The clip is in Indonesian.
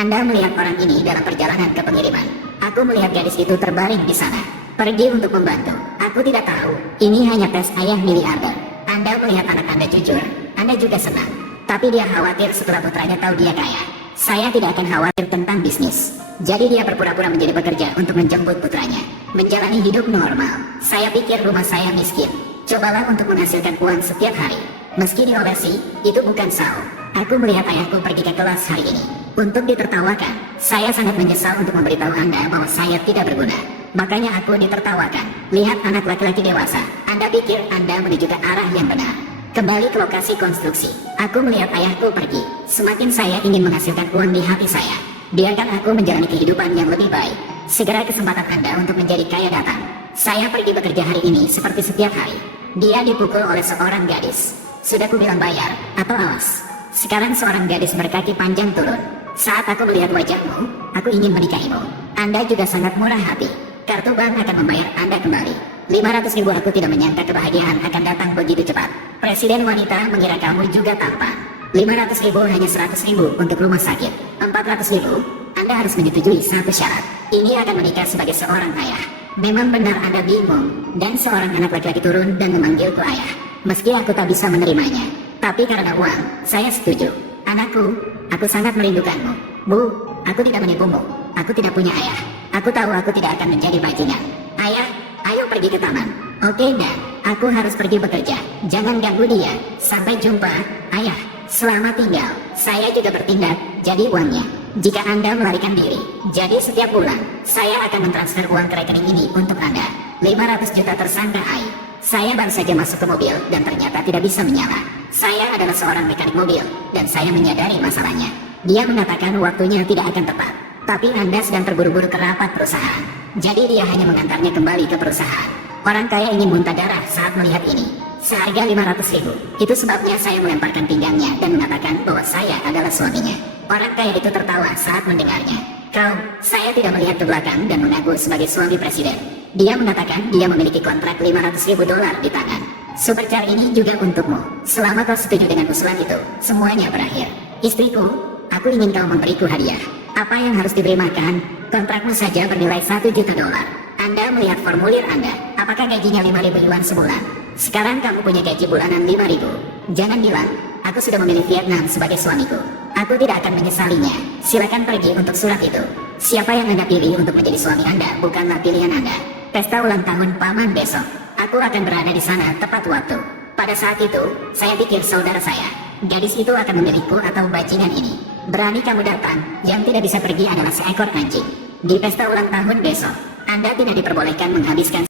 Anda melihat orang ini dalam perjalanan ke pengiriman. Aku melihat gadis itu terbaring di sana. Pergi untuk membantu. Aku tidak tahu. Ini hanya tes ayah miliarder. Anda melihat anak Anda jujur. Anda juga senang. Tapi dia khawatir setelah putranya tahu dia kaya. Saya tidak akan khawatir tentang bisnis. Jadi dia berpura-pura menjadi pekerja untuk menjemput putranya. Menjalani hidup normal. Saya pikir rumah saya miskin. Cobalah untuk menghasilkan uang setiap hari. Meski diolesi, itu bukan sahur. Aku melihat ayahku pergi ke kelas hari ini. Untuk ditertawakan, saya sangat menyesal untuk memberitahu Anda bahwa saya tidak berguna. Makanya aku ditertawakan. Lihat anak laki-laki dewasa. Anda pikir Anda menuju ke arah yang benar. Kembali ke lokasi konstruksi. Aku melihat ayahku pergi. Semakin saya ingin menghasilkan uang di hati saya. Biarkan aku menjalani kehidupan yang lebih baik. Segera kesempatan Anda untuk menjadi kaya datang. Saya pergi bekerja hari ini seperti setiap hari. Dia dipukul oleh seorang gadis. Sudah kubilang bayar atau awas. Sekarang seorang gadis berkaki panjang turun. Saat aku melihat wajahmu, aku ingin menikahimu. Anda juga sangat murah hati. Kartu bank akan membayar Anda kembali. 500.000. Aku tidak menyangka kebahagiaan akan datang begitu cepat. Presiden wanita mengira kamu juga tampan. 500.000 hanya 100.000 untuk rumah sakit. 400.000. Anda harus menyetujui satu syarat. Ini akan menikah sebagai seorang ayah. Memang benar Anda bingung. Dan seorang anak laki-laki turun dan memanggilku ayah. Meski aku tak bisa menerimanya. Tapi karena uang, saya setuju. Anakku, aku sangat merindukanmu. Bu, aku tidak menipumu. Aku tidak punya ayah. Aku tahu aku tidak akan menjadi bajingan. Ayah, ayo pergi ke taman. Oke, dan aku harus pergi bekerja. Jangan ganggu dia. Sampai jumpa, ayah. Selamat tinggal. Saya juga bertindak, jadi uangnya. Jika Anda melarikan diri, jadi setiap bulan, saya akan mentransfer uang ke rekening ini untuk Anda. 500 juta tersangka Ai. Saya baru saja masuk ke mobil dan ternyata tidak bisa menyala. Saya adalah seorang mekanik mobil dan saya menyadari masalahnya. Dia mengatakan waktunya tidak akan tepat. Tapi Anda sedang terburu-buru ke rapat perusahaan. Jadi dia hanya mengantarnya kembali ke perusahaan. Orang kaya ingin muntah darah saat melihat ini. Seharga 500.000. Itu sebabnya saya melemparkan pinggangnya dan mengatakan bahwa saya adalah suaminya. Orang kaya itu tertawa saat mendengarnya. Kau, saya tidak melihat ke belakang dan mengaku sebagai suami presiden. Dia mengatakan dia memiliki kontrak 500.000 dolar di tangan. Supercar ini juga untukmu. Selama kau setuju dengan usulan itu, semuanya berakhir. Istriku, aku ingin kau memberiku hadiah. Apa yang harus diberi makan? Kontrakmu saja bernilai 1 juta dolar. Anda melihat formulir Anda. Apakah gajinya 5.000 yuan sebulan? Sekarang kamu punya gaji bulanan 5.000. Jangan bilang, aku sudah memilih Vietnam sebagai suamiku. Aku tidak akan menyesalinya. Silakan pergi untuk surat itu. Siapa yang Anda pilih untuk menjadi suami Anda bukanlah pilihan Anda. Pesta ulang tahun paman besok. Aku akan berada di sana tepat waktu. Pada saat itu, saya pikir saudara saya, gadis itu akan memilihku atau bajingan ini. Berani kamu datang, yang tidak bisa pergi adalah seekor anjing. Di pesta ulang tahun besok, Anda tidak diperbolehkan menghabiskan